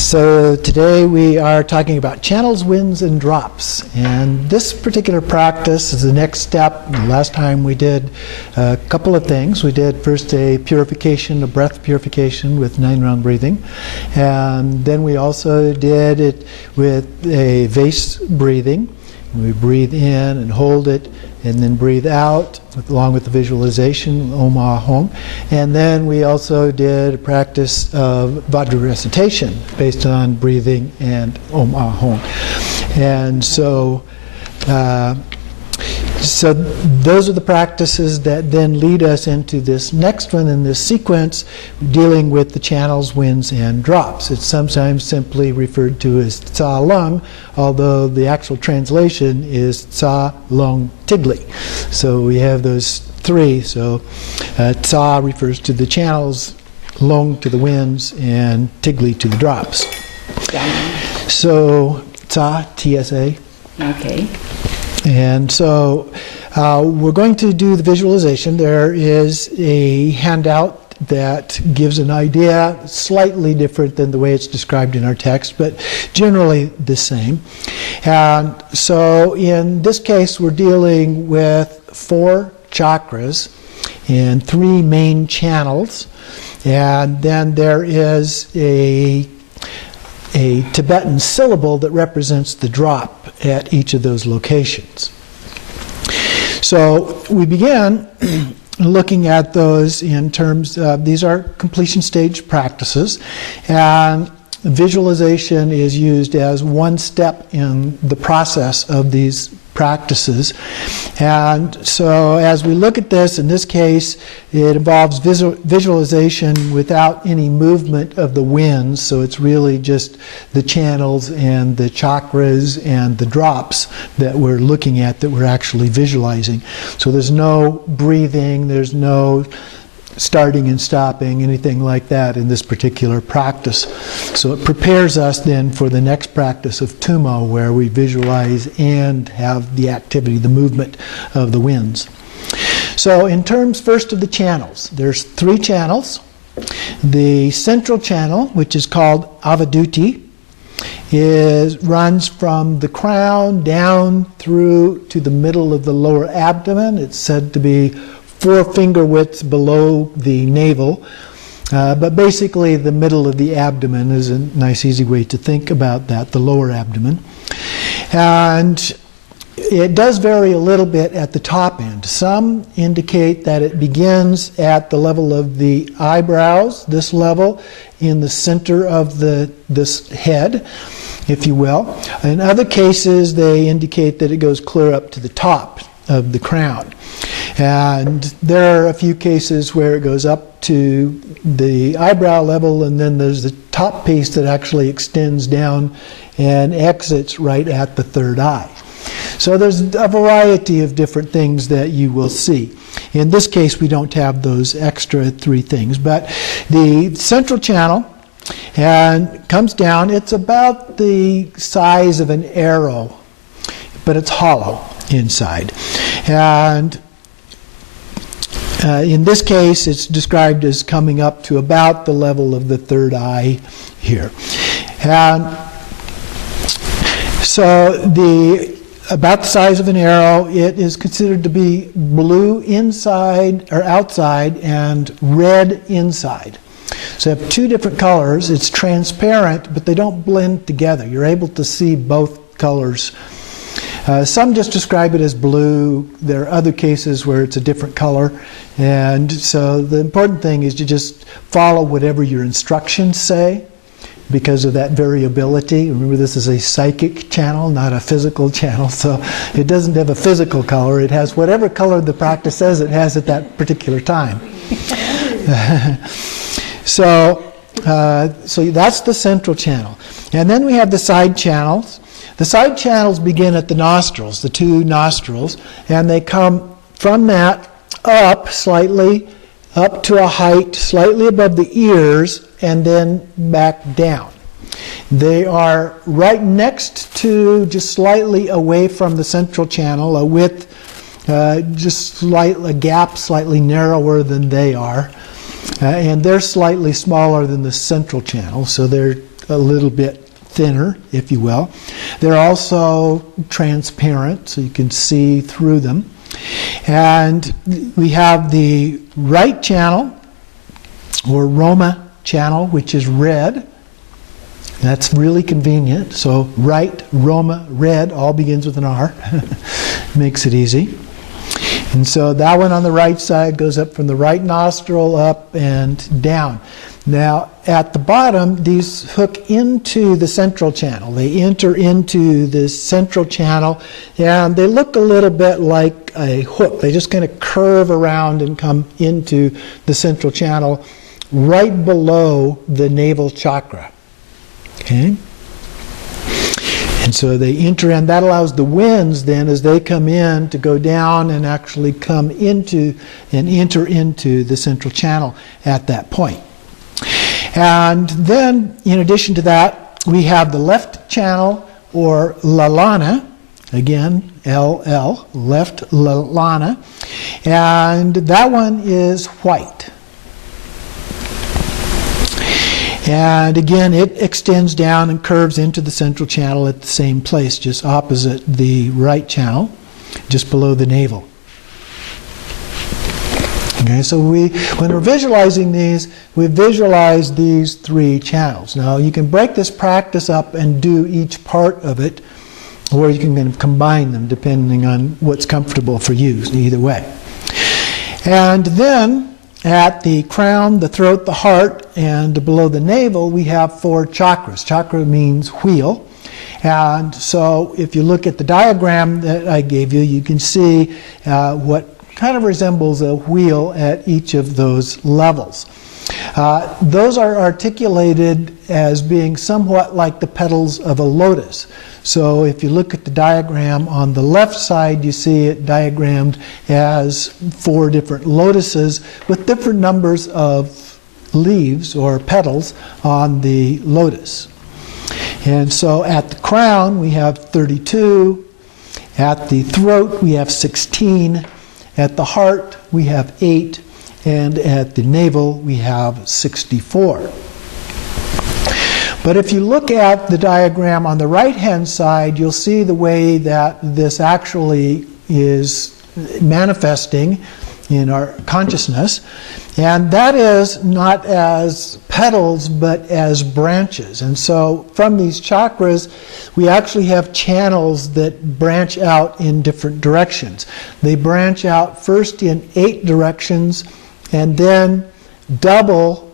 So today we are talking about channels, winds, and drops. And this particular practice is the next step. Last time we did a couple of things. We did first a purification, a breath purification with 9-round breathing. And then we also did it with a vase breathing. We breathe in and hold it, and then breathe out along with the visualization, Om Ah Hong. And then we also did a practice of Vajra recitation based on breathing and Om Ah Hong. And so those are the practices that then lead us into this next one in this sequence, dealing with the channels, winds, and drops. It's sometimes simply referred to as Tsa Lung, although the actual translation is Tsa Lung Tigli. So we have those three. So Tsa refers to the channels, Lung to the winds, and Tigli to the drops. So Tsa, T-S-A. Okay. And so we're going to do the visualization. There is a handout that gives an idea slightly different than the way it's described in our text, but generally the same. And so in this case, we're dealing with 4 chakras and 3 main channels. And then there is a Tibetan syllable that represents the drop at each of those locations. So we began looking at those in terms of, these are completion stage practices, and visualization is used as one step in the process of these practices. And so as we look at this, in this case, it involves visualization without any movement of the winds, so it's really just the channels and the chakras and the drops that we're looking at, that we're actually visualizing. So there's no breathing, there's no starting and stopping, anything like that in this particular practice. So it prepares us then for the next practice of tummo, where we visualize and have the activity, the movement of the winds. So in terms first of the channels, there's 3 channels. The central channel, which is called Avaduti, runs from the crown down through to the middle of the lower abdomen. It's said to be 4 finger widths below the navel, but basically the middle of the abdomen is a nice easy way to think about that, the lower abdomen. And it does vary a little bit at the top end. Some indicate that it begins at the level of the eyebrows, this level, in the center of this head, if you will. In other cases, they indicate that it goes clear up to the top of the crown. And there are a few cases where it goes up to the eyebrow level, and then there's the top piece that actually extends down and exits right at the third eye. So there's a variety of different things that you will see. In this case, we don't have those extra 3 things, but the central channel and comes down. It's about the size of an arrow, but it's hollow inside. And in this case, it's described as coming up to about the level of the third eye here. And so about the size of an arrow, it is considered to be blue inside or outside and red inside. So you have 2 different colors. It's transparent, but they don't blend together. You're able to see both colors. Some just describe it as blue. There are other cases where it's a different color. And so the important thing is to just follow whatever your instructions say, because of that variability. Remember, this is a psychic channel, not a physical channel, so it doesn't have a physical color. It has whatever color the practice says it has at that particular time. So that's the central channel. And then we have the side channels. The side channels begin at the nostrils, the 2 nostrils, and they come from that up slightly, up to a height slightly above the ears, and then back down. They are right next to, just slightly away from the central channel, a width, a gap slightly narrower than they are. And they're slightly smaller than the central channel, so they're a little bit thinner, if you will. They're also transparent, so you can see through them. And we have the right channel, or Roma channel, which is red. That's really convenient. So right, Roma, red, all begins with an R. Makes it easy. And so that one on the right side goes up from the right nostril up and down. Now, at the bottom, these hook into the central channel. They enter into this central channel, and they look a little bit like a hook. They just kind of curve around and come into the central channel right below the navel chakra. Okay? And so they enter in. That allows the winds then, as they come in, to go down and actually come into and enter into the central channel at that point. And then, in addition to that, we have the left channel, or lalana, again, LL, left lalana, and that one is white. And again, it extends down and curves into the central channel at the same place, just opposite the right channel, just below the navel. Okay, so when we're visualizing these, we visualize these three channels. Now, you can break this practice up and do each part of it, or you can kind of combine them depending on what's comfortable for you, either way. And then, at the crown, the throat, the heart, and below the navel, we have 4 chakras. Chakra means wheel. And so if you look at the diagram that I gave you, you can see what kind of resembles a wheel at each of those levels. Those are articulated as being somewhat like the petals of a lotus. So if you look at the diagram on the left side, you see it diagrammed as 4 different lotuses with different numbers of leaves or petals on the lotus. And so at the crown, we have 32. At the throat, we have 16. At the heart, we have 8. And at the navel, we have 64. But if you look at the diagram on the right-hand side, you'll see the way that this actually is manifesting in our consciousness. And that is not as petals, but as branches. And so from these chakras, we actually have channels that branch out in different directions. They branch out first in 8 directions, and then double.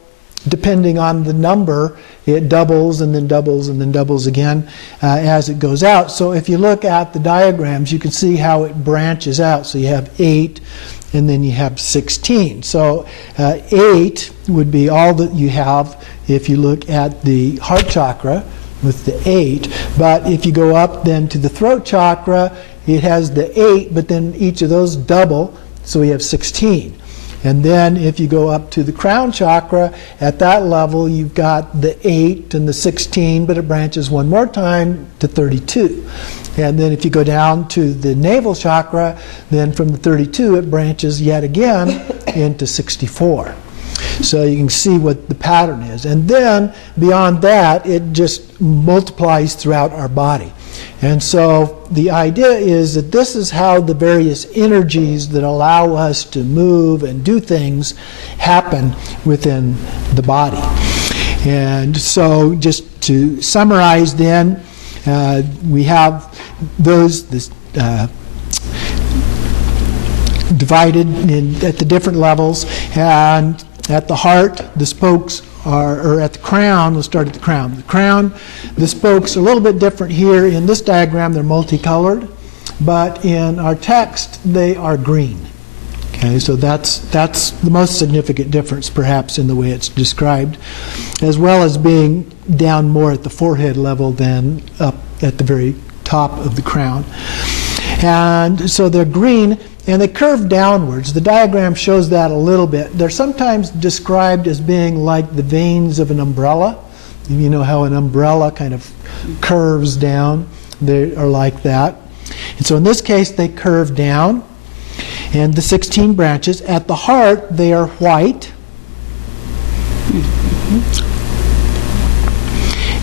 Depending on the number, it doubles and then doubles and then doubles again as it goes out. So if you look at the diagrams, you can see how it branches out. So you have 8 and then you have 16. So 8 would be all that you have if you look at the heart chakra with the 8. But if you go up then to the throat chakra, it has the 8, but then each of those double, so we have 16. And then if you go up to the crown chakra, at that level you've got the 8 and the 16, but it branches one more time to 32. And then if you go down to the navel chakra, then from the 32 it branches yet again into 64. So you can see what the pattern is. And then beyond that, it just multiplies throughout our body. And so the idea is that this is how the various energies that allow us to move and do things happen within the body. And so just to summarize then, we have those divided at the different levels, and at the heart, the spokes are, or at the crown, we'll start at the crown. The crown, the spokes are a little bit different here. In this diagram, they're multicolored, but in our text, they are green. Okay, so that's the most significant difference, perhaps, in the way it's described, as well as being down more at the forehead level than up at the very top of the crown. And so they're green, and they curve downwards. The diagram shows that a little bit. They're sometimes described as being like the veins of an umbrella. You know how an umbrella kind of curves down? They are like that. And so in this case, they curve down. And the 16 branches. At the heart, they are white.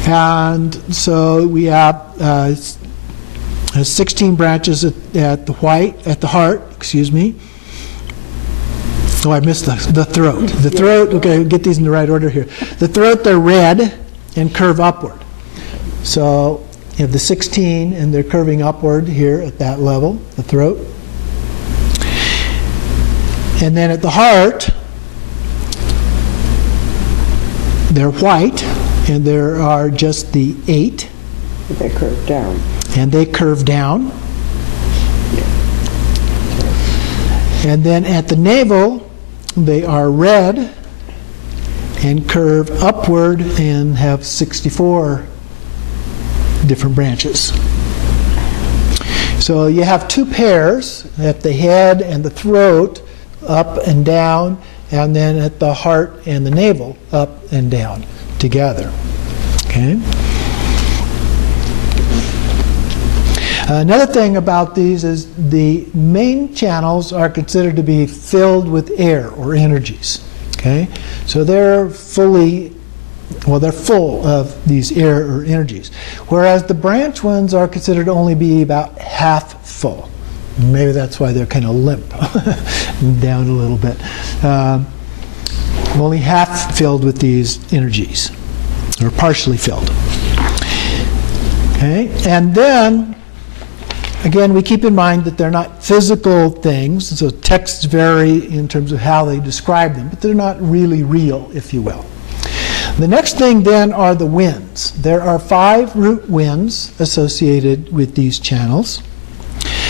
And so we have 16 branches at the heart, excuse me. Oh, I missed the throat. The throat, okay, get these in the right order here. The throat, they're red and curve upward. So you have the 16 and they're curving upward here at that level, the throat. And then at the heart, they're white, and there are just the 8. They curve down. And they curve down. And then at the navel, they are red and curve upward and have 64 different branches. So you have 2 pairs at the head and the throat, up and down, and then at the heart and the navel, up and down together. Okay? Another thing about these is the main channels are considered to be filled with air or energies. Okay? So they're full of these air or energies. Whereas the branch ones are considered to only be about half full. Maybe that's why they're kind of limp down a little bit. Only half filled with these energies, or partially filled. Okay? And then, again, we keep in mind that they're not physical things, so texts vary in terms of how they describe them, but they're not really real, if you will. The next thing then are the winds. There are 5 root winds associated with these channels.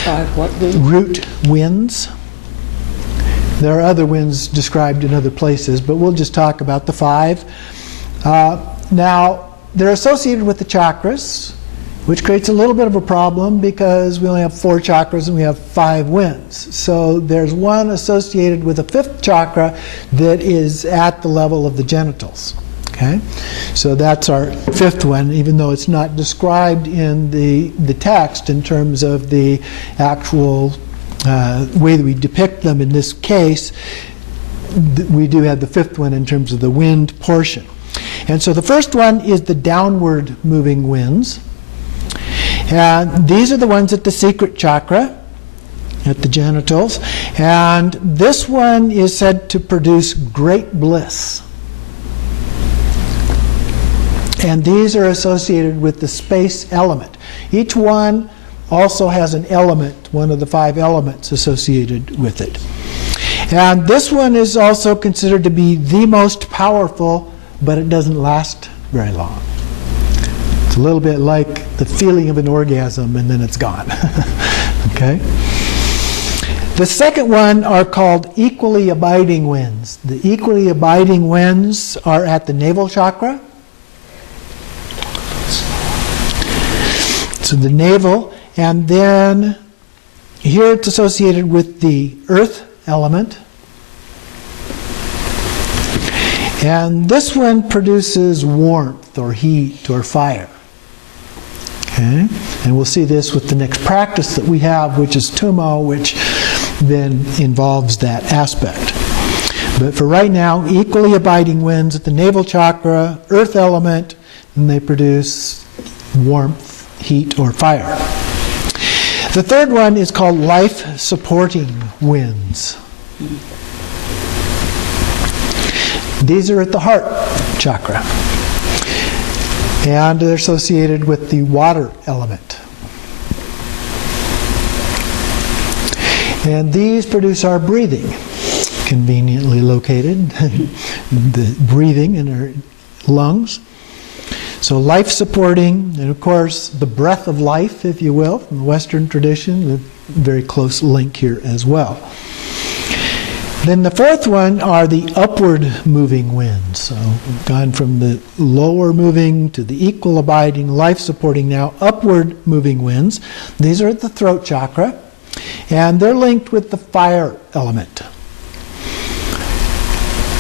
5 what winds? Root winds. There are other winds described in other places, but we'll just talk about the 5. Now, they're associated with the chakras, which creates a little bit of a problem because we only have 4 chakras and we have 5 winds. So there's one associated with a 5th chakra that is at the level of the genitals. Okay? So that's our 5th one, even though it's not described in the text in terms of the actual way that we depict them in this case. We do have the 5th one in terms of the wind portion. And so the first one is the downward moving winds. And these are the ones at the secret chakra, at the genitals. And this one is said to produce great bliss. And these are associated with the space element. Each one also has an element, one of the 5 elements associated with it. And this one is also considered to be the most powerful, but it doesn't last very long. It's a little bit like the feeling of an orgasm and then it's gone. Okay? The second one are called equally abiding winds. The equally abiding winds are at the navel chakra. So the navel, and then here it's associated with the earth element. And this one produces warmth or heat or fire. Okay? And we'll see this with the next practice that we have, which is tummo, which then involves that aspect. But for right now, equally abiding winds at the navel chakra, earth element, and they produce warmth, heat, or fire. The third one is called life-supporting winds. These are at the heart chakra. And they're associated with the water element. And these produce our breathing, conveniently located, the breathing in our lungs. So life-supporting, and of course the breath of life, if you will, from the Western tradition, a very close link here as well. Then the fourth one are the upward moving winds. So we've gone from the lower moving to the equal abiding, life-supporting, now upward moving winds. These are at the throat chakra, and they're linked with the fire element.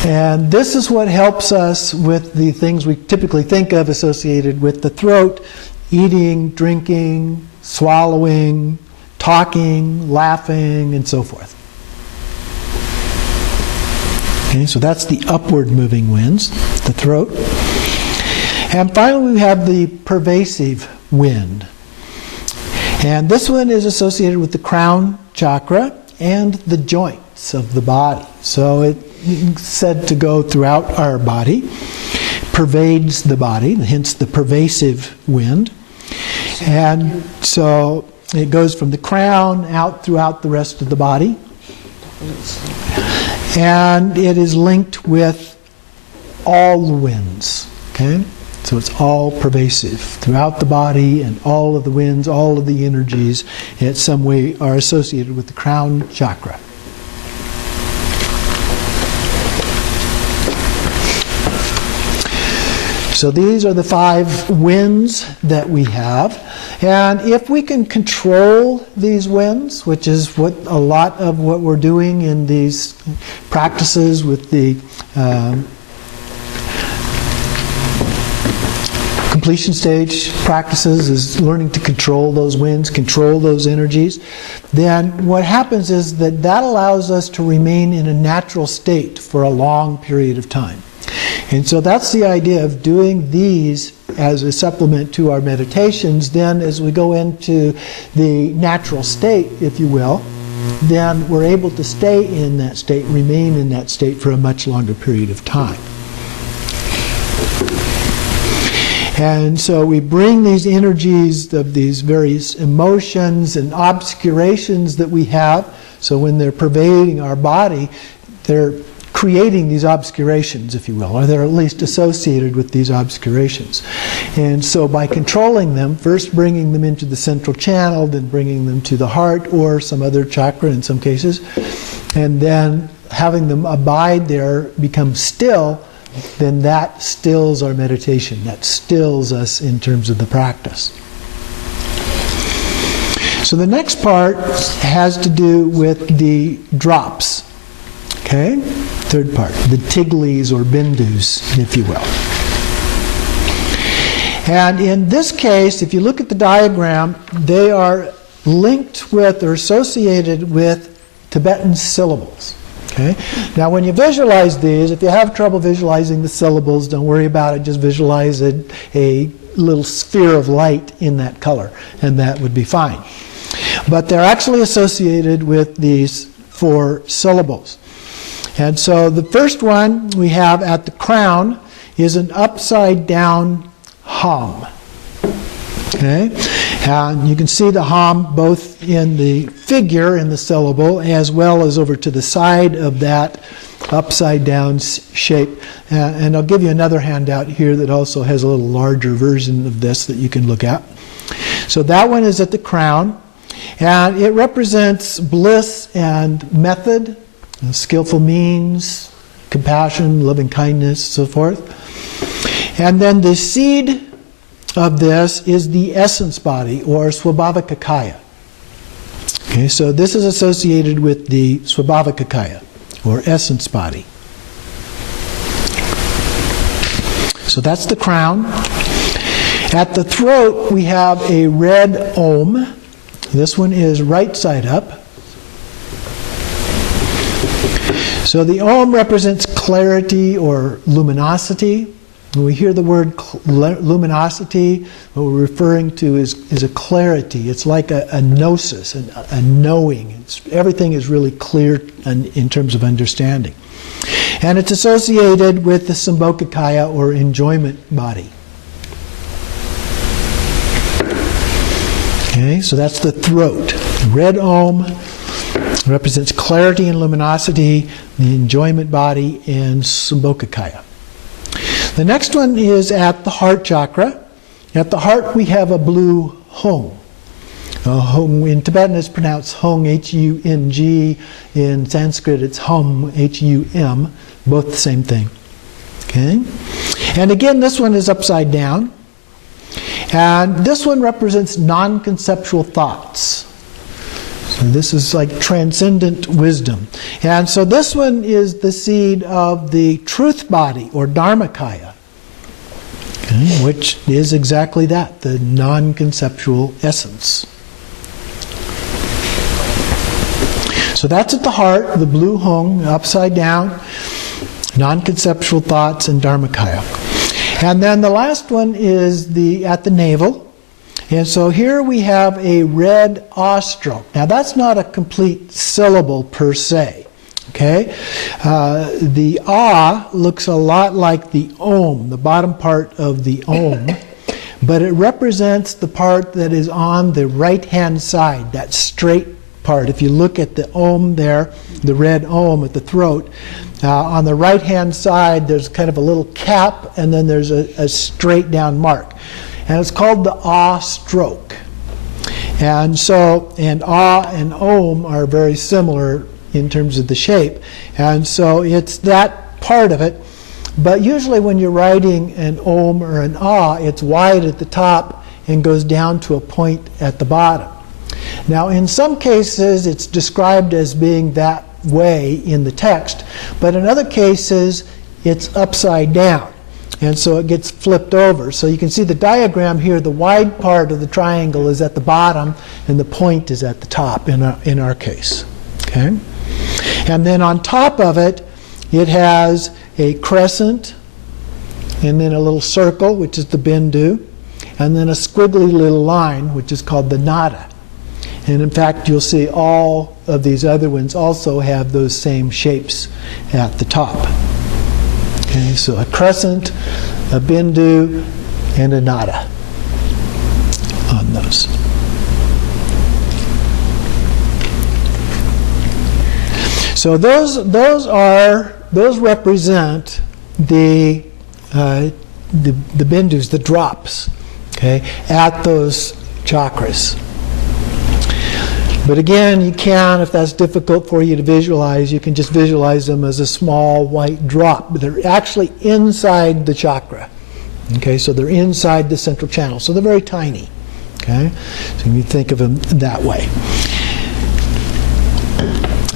And this is what helps us with the things we typically think of associated with the throat: eating, drinking, swallowing, talking, laughing, and so forth. Okay, so that's the upward moving winds, the throat. And finally, we have the pervasive wind. And this one is associated with the crown chakra and the joints of the body. So it's said to go throughout our body, pervades the body, hence the pervasive wind. And so it goes from the crown out throughout the rest of the body. And it is linked with all the winds. Okay? So it's all pervasive throughout the body, and all of the winds, all of the energies in some way are associated with the crown chakra. So these are the 5 winds that we have. And if we can control these winds, which is what a lot of what we're doing in these practices with the completion stage practices, is learning to control those winds, control those energies, then what happens is that allows us to remain in a natural state for a long period of time. And so that's the idea of doing these as a supplement to our meditations. Then as we go into the natural state, if you will, then we're able to stay in that state, remain in that state for a much longer period of time. And so we bring these energies of these various emotions and obscurations that we have. So when they're pervading our body, they're creating these obscurations, if you will, or they're at least associated with these obscurations. And so by controlling them, first bringing them into the central channel, then bringing them to the heart or some other chakra in some cases, and then having them abide there, become still, then that stills our meditation. That stills us in terms of the practice. So the next part has to do with the drops. Okay? Third part, the tiglis or bindus, if you will. And in this case, if you look at the diagram, they are linked with or associated with Tibetan syllables. Okay? Now when you visualize these, if you have trouble visualizing the syllables, don't worry about it, just visualize a little sphere of light in that color, and that would be fine. But they're actually associated with these 4 syllables. And so the first one we have at the crown is an upside down hum. Okay? And you can see the hum both in the figure in the syllable as well as over to the side of that upside down shape. And I'll give you another handout here that also has a little larger version of this that you can look at. So that one is at the crown. And it represents bliss and method, skillful means, compassion, loving kindness, so forth. And then the seed of this is the essence body, or Swabhavakakaya. Okay, so this is associated with the Swabhavakakaya, or essence body. So that's the crown. At the throat, we have a red Om. This one is right side up. So the Om represents clarity or luminosity. When we hear the word luminosity, what we're referring to is a clarity. It's like a gnosis, a knowing. Everything is really clear in terms of understanding. And it's associated with the Sambhogakaya, or enjoyment body. Okay, so that's the throat. Red Om represents clarity and luminosity, the enjoyment body, and Sambhogakaya. The next one is at the heart chakra. At the heart we have a blue Hung. Hung in Tibetan is pronounced Hung, H-U-N-G. In Sanskrit it's Hum, H-U-M. Both the same thing. Okay? And again, this one is upside down. And this one represents non-conceptual thoughts. So this is like transcendent wisdom. And so this one is the seed of the truth body, or Dharmakaya, okay, which is exactly that, the non-conceptual essence. So that's at the heart, the blue Hung, upside down, non-conceptual thoughts, and Dharmakaya. And then the last one is at the navel. And so here we have a red ah stroke. Now that's not a complete syllable per se. Okay? The ah looks a lot like the om, the bottom part of the om, but it represents the part that is on the right-hand side, that straight part. If you look at the om there, the red om at the throat, on the right-hand side there's kind of a little cap, and then there's a straight down mark. And it's called the ah stroke. And so, and ah and om are very similar in terms of the shape. And so it's that part of it. But usually when you're writing an om or an ah, it's wide at the top and goes down to a point at the bottom. Now in some cases it's described as being that way in the text, but in other cases it's upside down. And so it gets flipped over. So you can see the diagram here, the wide part of the triangle is at the bottom and the point is at the top in our case. Okay? And then on top of it, it has a crescent, and then a little circle, which is the bindu, and then a squiggly little line, which is called the nada. And in fact, you'll see all of these other ones also have those same shapes at the top. Okay, so a crescent, a bindu, and a nada on those. So those represent the bindus, the drops, okay, at those chakras. But again, you can, if that's difficult for you to visualize, you can just visualize them as a small white drop. But they're actually inside the chakra. Okay, so they're inside the central channel. So they're very tiny. Okay, so you think of them that way.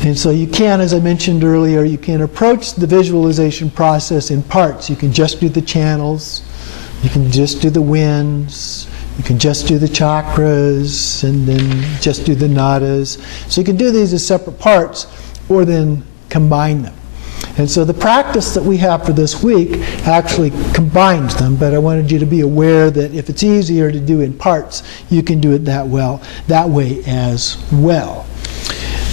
And so you can, as I mentioned earlier, you can approach the visualization process in parts. You can just do the channels, you can just do the winds, you can just do the chakras, and then just do the nadas. So you can do these as separate parts, or then combine them. And so the practice that we have for this week actually combines them, but I wanted you to be aware that if it's easier to do in parts, you can do it that way as well.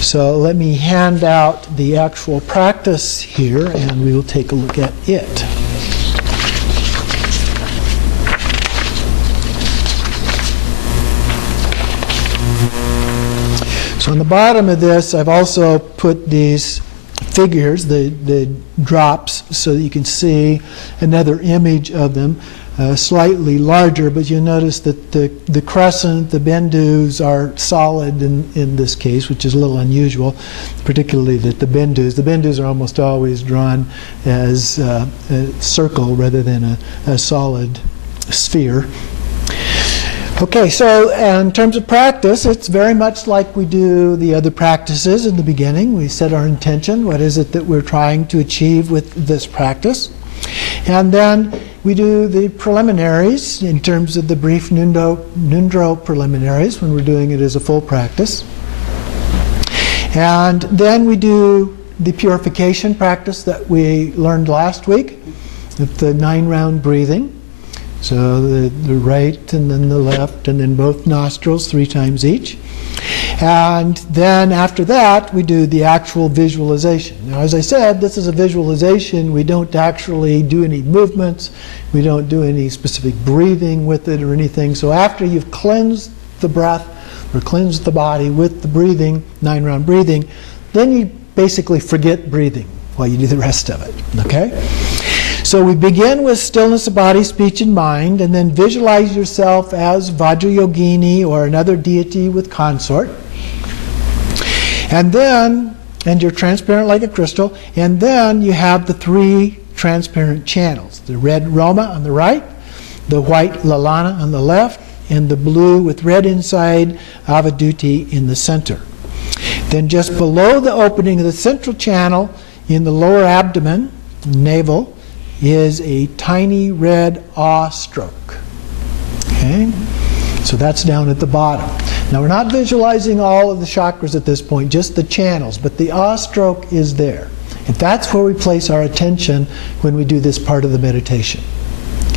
So let me hand out the actual practice here, and we will take a look at it. So on the bottom of this, I've also put these figures, the drops, so that you can see another image of them, slightly larger, but you'll notice that the crescent, the bindus are solid in this case, which is a little unusual, particularly that the bindus are almost always drawn as a circle rather than a solid sphere. Okay, so in terms of practice, it's very much like we do the other practices in the beginning. We set our intention. What is it that we're trying to achieve with this practice? And then we do the preliminaries in terms of the brief Nundro preliminaries when we're doing it as a full practice. And then we do the purification practice that we learned last week with the 9-round breathing. So the right and then the left and then both nostrils 3 times each. And then after that, we do the actual visualization. Now, as I said, this is a visualization. We don't actually do any movements. We don't do any specific breathing with it or anything. So after you've cleansed the breath or cleansed the body with the breathing, 9-round breathing, then you basically forget breathing while you do the rest of it. Okay? So we begin with stillness of body, speech, and mind, and then visualize yourself as Vajrayogini or another deity with consort. And you're transparent like a crystal, and then you have the 3 transparent channels. The red Roma on the right, the white Lalana on the left, and the blue with red inside Avaduti in the center. Then just below the opening of the central channel in the lower abdomen, navel, is a tiny red ah stroke. Okay? So that's down at the bottom. Now we're not visualizing all of the chakras at this point, just the channels, but the ah stroke is there. And that's where we place our attention when we do this part of the meditation.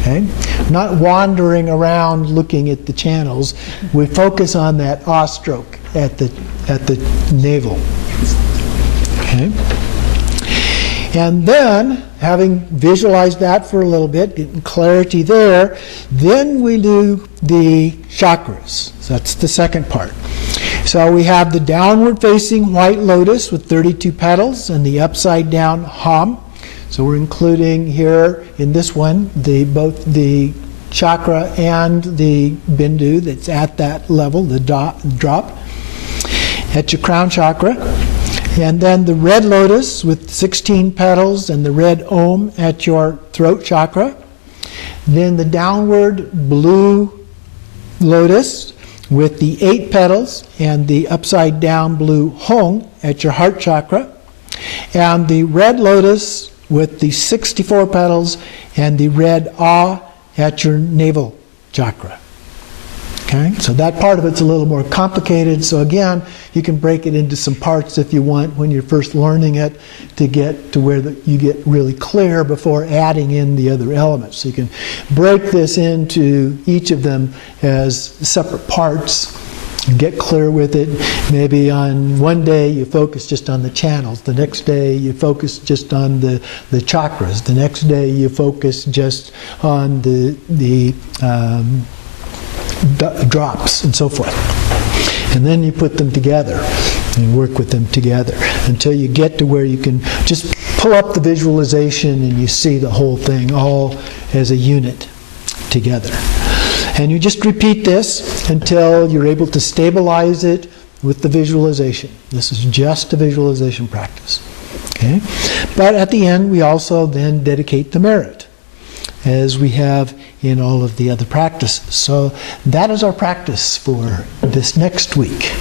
Okay? Not wandering around looking at the channels. We focus on that ah stroke at the navel. Okay? And then, having visualized that for a little bit, getting clarity there, then we do the chakras. So that's the second part. So we have the downward facing white lotus with 32 petals and the upside down hum. So we're including here in this one both the chakra and the bindu that's at that level, the drop, at your crown chakra. And then the red lotus with 16 petals and the red om at your throat chakra. Then the downward blue lotus with the 8 petals and the upside down blue hong at your heart chakra. And the red lotus with the 64 petals and the red ah at your navel chakra. Okay, so that part of it's a little more complicated. So again, you can break it into some parts if you want when you're first learning it to get to where you get really clear before adding in the other elements. So you can break this into each of them as separate parts and get clear with it. Maybe on one day you focus just on the channels. The next day you focus just on the chakras. The next day you focus just on the drops and so forth. And then you put them together and work with them together until you get to where you can just pull up the visualization and you see the whole thing all as a unit together. And you just repeat this until you're able to stabilize it with the visualization. This is just a visualization practice. Okay? But at the end, we also then dedicate the merit, as we have in all of the other practices. So that is our practice for this next week.